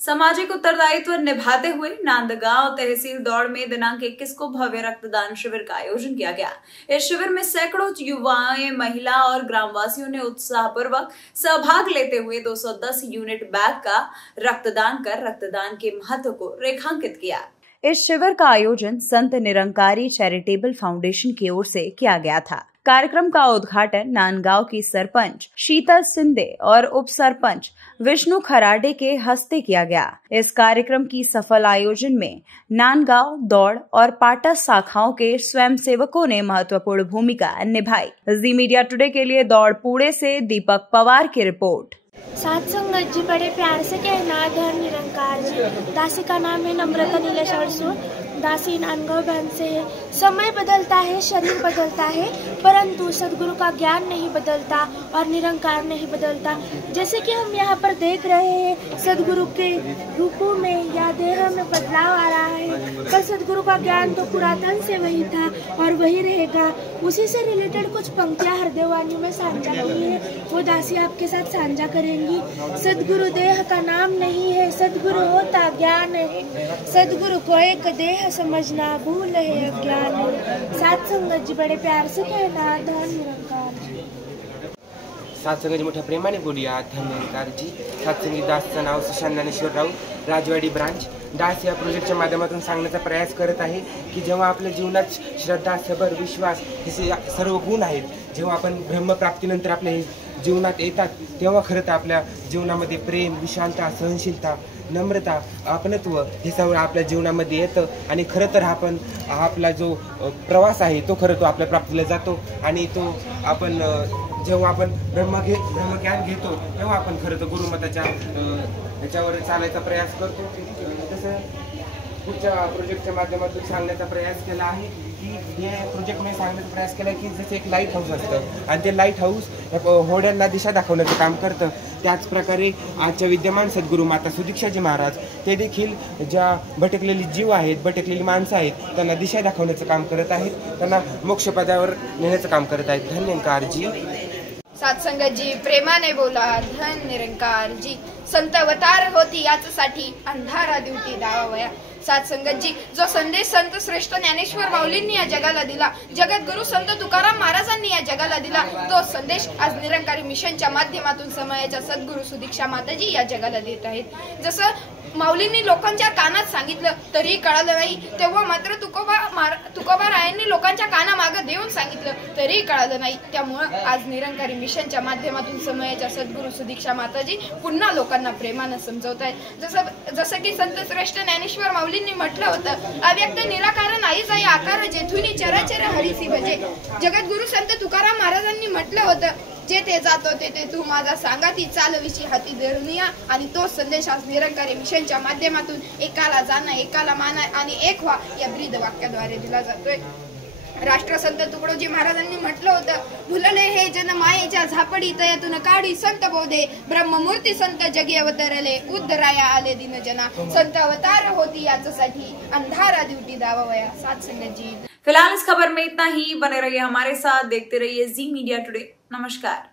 सामाजिक उत्तरदायित्व निभाते हुए नांदगांव तहसील दौड़ में दिनांक 21 को भव्य रक्तदान शिविर का आयोजन किया गया। इस शिविर में सैकड़ों युवाएं, महिला और ग्रामवासियों ने उत्साहपूर्वक सहभाग लेते हुए 210 यूनिट बैग का रक्तदान कर रक्तदान के महत्व को रेखांकित किया। इस शिविर का आयोजन संत निरंकारी चैरिटेबल फाउंडेशन की ओर से किया गया था। कार्यक्रम का उद्घाटन नांदगांव की सरपंच शीतल सिंधे और उप सरपंच विष्णु खराडे के हस्ते किया गया। इस कार्यक्रम की सफल आयोजन में नांदगांव, दौड़ और पाटा शाखाओं के स्वयंसेवकों ने महत्वपूर्ण भूमिका निभाई। जी मीडिया टुडे के लिए दौड़ पुणे से दीपक पवार की रिपोर्ट। साथ संगत जी, बड़े प्यार से कहना धन निरंकार जी। दासी का नाम है नम्रता नीलेश अरसू। दासी नांदगांव बहन से है। समय बदलता है, शरीर बदलता है, परंतु सदगुरु का ज्ञान नहीं बदलता और निरंकार नहीं बदलता। जैसे कि हम यहाँ पर देख रहे हैं, सदगुरु के रूपों में या देह में बदलाव आ रहा है, पर सदगुरु का ज्ञान तो पुरातन से वही था और वही रहेगा। उसी से रिलेटेड कुछ पंक्तियाँ हृदय वाणी में साझा हुई है, वो दासी आपके साथ साझा करेंगी। सदगुरु देह का नाम नहीं है, सदगुरु होता ज्ञान है। सदगुरु को एक देह समझना भूल है, अज्ञान है। साथ संगत जी, बड़े प्यार से कहना धन निरंकार जी। साथ संगत जी, मोठ्या प्रेमाने बोलूया धन निरंकार जी। साथ संगत दासचं नाव सुशांत ज्ञानेश्वर राऊत, राजवाडी ब्रांच। दास या प्रोजेक्टच्या माध्यमातून सांगण्याचा प्रयास करत आहे की जेव्हा आपल्या जीवनात श्रद्धा, सबर, विश्वास हे सर्व गुण आहेत, जेव्हा आपण ब्रह्मप्राप्तीनंतर आपल्या जीवनात येतात, तेव्हा खरं तर आपल्या जीवनामध्ये प्रेम, विशालता, सहनशीलता, नम्रता, आपणत्व हे सगळं आपल्या जीवनामध्ये येतं आणि खरं तर आपण आपला जो प्रवास आहे तो खरं तो आपल्या प्राप्तीला जातो आणि तो आपण जेव्हा आपण ब्रह्मज्ञान घेतो तेव्हा आपण खरं तर गुरुमताच्या ह्याच्यावर चालायचा प्रयास करतो। तसं पुढच्या प्रोजेक्टच्या माध्यमातून सांगण्याचा प्रयास केला आहे की हे प्रोजेक्टमध्ये सांगण्याचा प्रयास केला की जसं एक लाईट हाऊस असतं आणि ते लाईट हाऊस होड्यांना दिशा दाखवण्याचं काम करतं, त्याच प्रकारे आजच्या विद्यमान सद्गुरू माता सुदीक्षाजी महाराज ते देखील ज्या भटकलेली जीव आहेत, भटकलेली माणसं आहेत, त्यांना दिशा दाखवण्याचं काम करत आहेत, त्यांना मोक्षपदावर नेण्याचं काम करत आहेत। धन निरंकार जी। साथ संगत जी, प्रेमाने बोला धन निरंकार जी। संत अवतार होती याचसाठी अंधारा दिवटी दावावया। साथ संगत जी, जो संदेश संत श्रेष्ठ ज्ञानेश्वर माऊलींनी या जगाला दिला, जगद्गुरु संत तुकाराम महाराजांनी या जगाला दिला, तो संदेश आज निरंकारी मिशनच्या माध्यमातून समयाच्या सद्गुरु सुदीक्षा माताजी या जगाला देत आहेत। जसं माऊलींनी लोकांच्या कानात सांगितलं तरी कळालं नाही, तेव्हा मात्र तुकोबा रायांनी लोकांच्या कानामागं देऊन सांगितलं तरी कळालं नाही। त्यामुळं आज निरंकारी मिशनच्या माध्यमातून समयाच्या सद्गुरु सुदीक्षा माताजी पुन्हा लोकांना प्रेमानं समजवत आहेत। जसं की संत श्रेष्ठ ज्ञानेश्वर माऊलींनी म्हटलं होतं, अव्यक्त निराकार नाहीच आहे आकार, जेथुनी चराचर हरीसी भजे। जगद्गुरु संत तुकाराम महाराजांनी म्हटलं होतं, जेथे जातो तेथे तू माझा सांगाती चालविशी हाती धरुनिया। आणि तो संदेश आज निरंकारी मिशनच्या माध्यमातून एकाला जाणं, एकाला माना आणि एक व्हा या ब्रीद वाक्याद्वारे दिला जातोय। राष्ट्रसंत तुकडोजी महाराजांनी म्हटलं होतं, भुलले हे जन मायेच्या झापडी तयातून काढी संत बोधे, ब्रह्ममूर्ती संत जगी अवतरले, उद्धराया आले दिन जना। संत अवतार होती याचसाठी अंधारा दिवटी दावावया। साथ संगत जी, फिलहाल इस खबर में इतना ही। बने रहिए हमारे साथ, देखते रहिए जी मीडिया टुडे। नमस्कार।